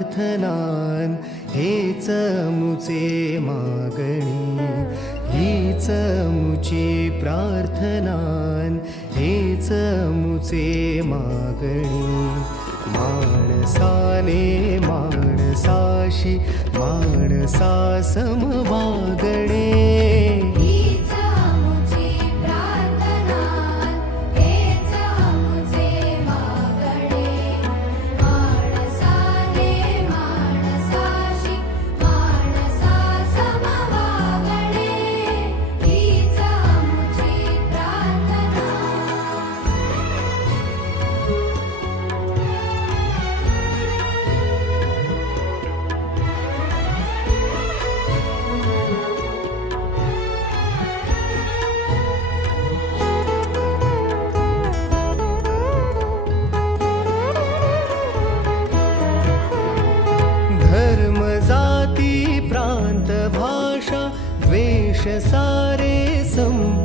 प्रार्थनान हेच मुचे मागणी, हीच मुची प्रार्थनान हेच मुचे मागणी. माणसाने माणसाशी माणसा समवागणे, हीच मुची प्रार्थना, हेच मुचे मागणे. माणसाने माणसाशी माणसा समवागणे, हीच मुची प्रार्थना. धर्म जाती प्रांत भाषा द्वेष सारे संप